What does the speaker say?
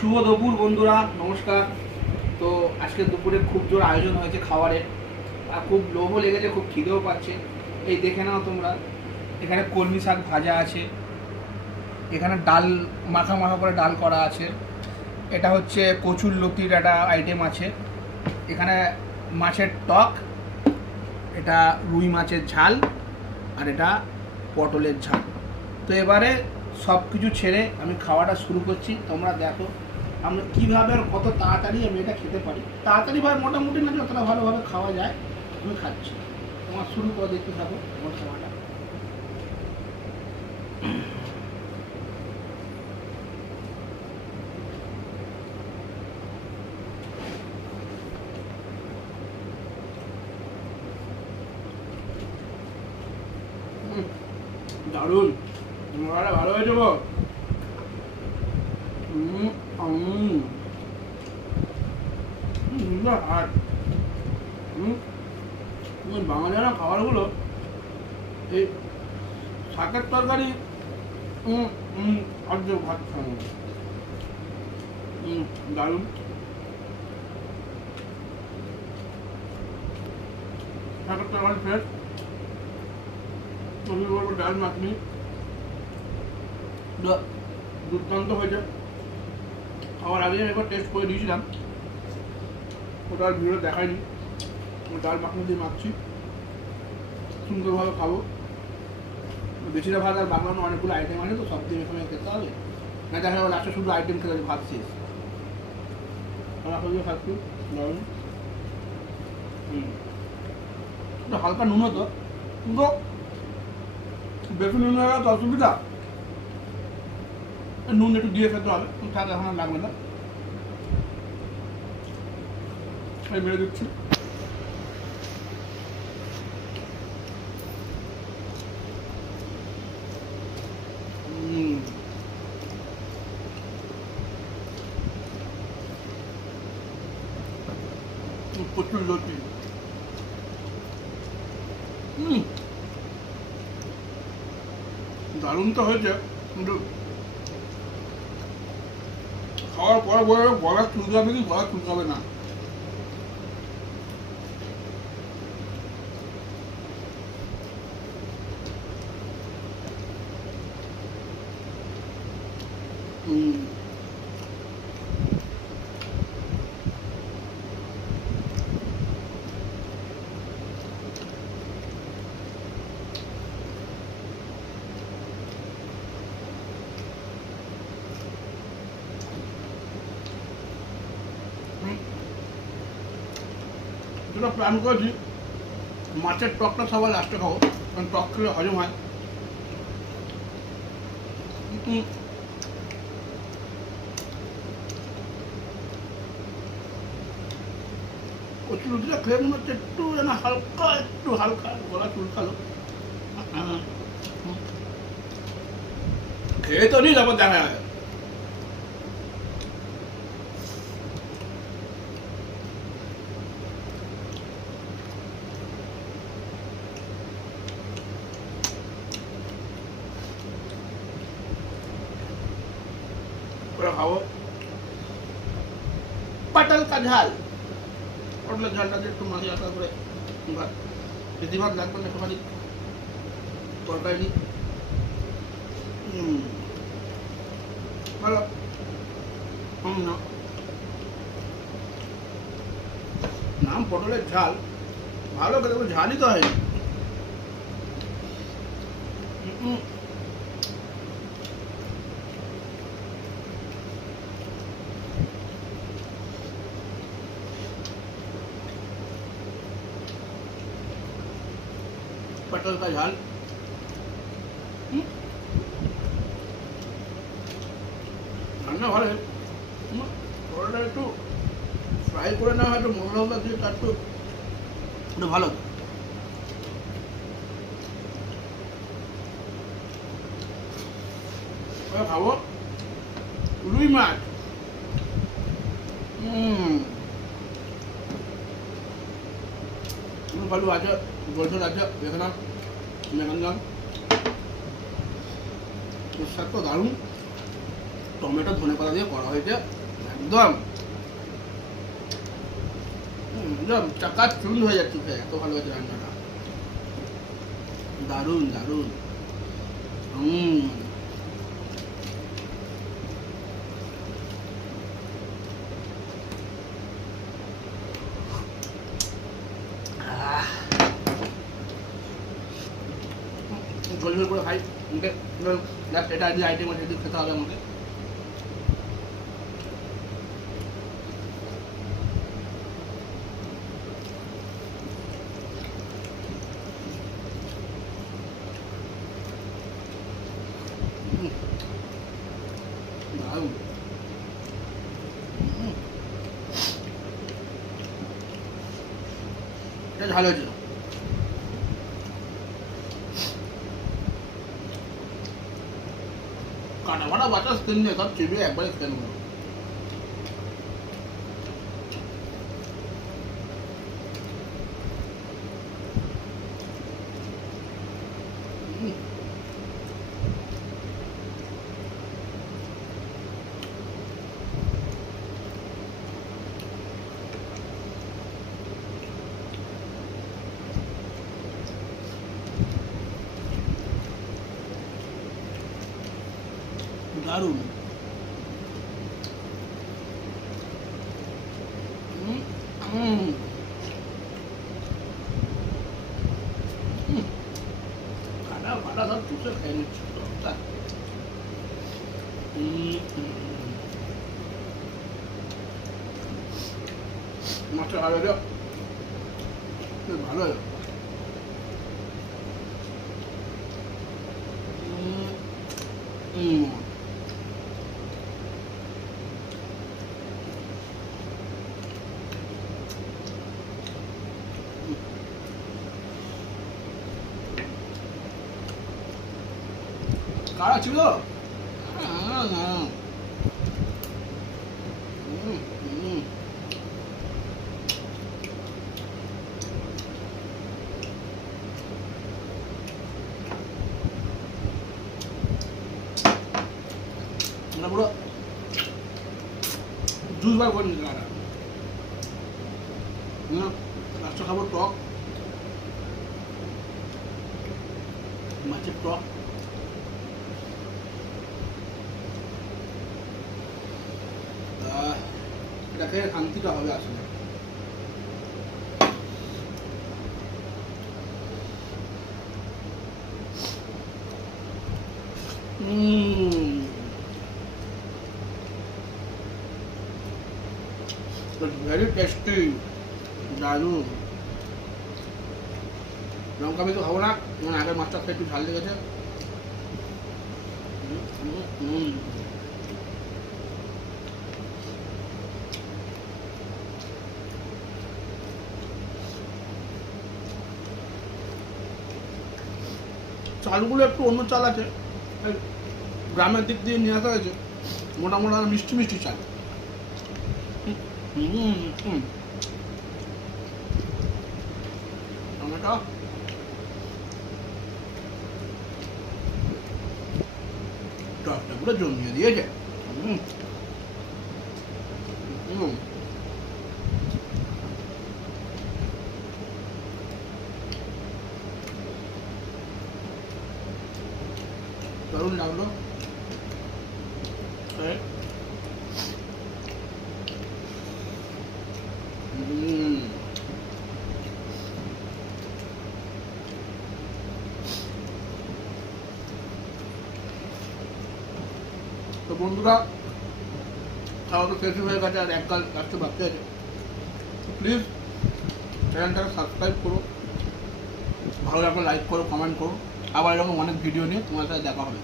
শুভ দুপুর বন্ধুরা, নমস্কার। তো আজকে দুপুরে খুব জোর আয়োজন হয়েছে খাবারের, আর খুব লোভও লেগেছে, খুব খিদেও পাচ্ছে। এই দেখে নাও তোমরা, এখানে কলমি শাক ভাজা আছে, এখানে ডাল মাখা মাখা করে ডাল করা আছে, এটা হচ্ছে কচুর লতির একটা আইটেম আছে, এখানে মাছের টক, এটা রুই মাছের ঝাল, আর এটা পটলের ঝাল। তো এবারে সব কিছু ছেড়ে আমি খাওয়াটা শুরু করছি। তোমরা দেখো আমরা কীভাবে আর কত তাড়াতাড়ি আমি এটা খেতে পারি। তাড়াতাড়ি ভাবে মোটামুটি না, যতটা ভালোভাবে খাওয়া যায় আমি খাচ্ছি। তোমার শুরু করে দেখতে থাকো আমার খাওয়াটা। দারুণ, ভালো হয়েছে গো। আর বাঙালিরা খাবারগুলো, এই শাকের তরকারি অর্ধেক ভাত খাবো। দারুণ। শাকের তরকারি ফ্রেশ, তুমি বলবো ডাল মাখনি দুর্দান্ত হয়েছে। খাওয়ার আগে আমি একবার টেস্ট করে দিয়েছিলাম, ওটা আর ভিডিও দেখায়নি। ডাল মাখনি দিয়ে মাখছি, সুন্দরভাবে খাবো। বেশিটা ভাত আর বাংলানো অনেকগুলো আইটেম আছে, তো সব দিয়ে এখানে খেতে হবে না, দেখা যাবে লাস্টে শুধু আইটেম খেতে ভাত শেষ। খাচ্ছি দারুণ। হালকা নুন হতো, কিন্তু বেশি নুন হয়ে গেলে তো অসুবিধা, নুন একটু দিয়ে খেতে হবে, থাক এখন আর লাগবে না। আমি মেরে দিচ্ছি। প্রচুর লতি, দারুণ তো হয়েছে, কিন্তু খাওয়ার পরে বলে গলা চুলকাবে কি গলা চুলকাবে না। যেটা প্ল্যান করেছি, মাছের টকটা সবাই লাস্টে খাবো, কারণ টক খেলে হজম হয়। কচুর লতিটা খেয়ে মনে হচ্ছে একটু যেন হালকা গলা চুলকালো। খেয়ে তো নি, তারপর দেখা যায়। খাবো পটল কা ঝাল, পটলের ঝালটা দিয়ে একটু মাঝে আটা করে ভাত, যদি ভাত লাগবে না একটুখানি তরকারি ভালো। নাম পটলের ঝাল, ভালো খেতে, ঝালই তো হয়নি। पटल का झाल, রান্না ভালো। পটলটা একটু ফ্রাই করে নেওয়া হয়, একটু মশলা দিয়ে, তার একটু ভালো। খাবো রুই মাছ, ভালো আছে, গোলঝোল আছে, দেখে না মেঘান এর সাথে দারুণ টমেটো ধনেপাতা দিয়ে করা হয়েছে। একদম একদম চাকা চুন হয়ে যাচ্ছে, এত ভালো হয়েছে রান্নাটা, দারুণ দারুণ। ঝোল ঝোল করে খাই, এটা আইটেম আছে, খেতে হবে আমাকে। দারুণ। এটা ঝাল হয়েছে, কাটা ফাটা বাতাস কিনলে সব চিবিয়ে একবারে খেয়ে নেবো। দারুণ। কাটা ফাটা সব চুষে খেয়ে নিচ্ছে মাছটা ভালো হলো, ভালো হলো। কারা ছিল? পুরো জুস বার করে নিতে কারা, লাস্টে খাবো টক, মাছের টক। এটা খেয়ে শান্তিটা হবে আসলে। ভেরি টেস্টি, দারুণ। লঙ্কা আমি তো খাবো না, আগের মাছটা খেয়ে একটু ঝাল লেগেছে। চালগুলো একটু অন্য চাল আছে, গ্রামের দিক দিয়ে নিয়ে আসা হয়েছে, মোটা মোটা মিষ্টি মিষ্টি চাল। টমেটো টকটা পুরো জমিয়ে দিয়েছে। দারুণ লাগলো। তো বন্ধুরা, খাওয়া তো শেষ হয়ে গেছে, আর এক কাল আসতে বাকি আছে। প্লিজ চ্যানেলটাকে সাবস্ক্রাইব করো, ভালো লাগলে লাইক করো, কমেন্ট করো। আবার এরকম অনেক ভিডিও নিয়ে তোমার সাথে দেখা হবে।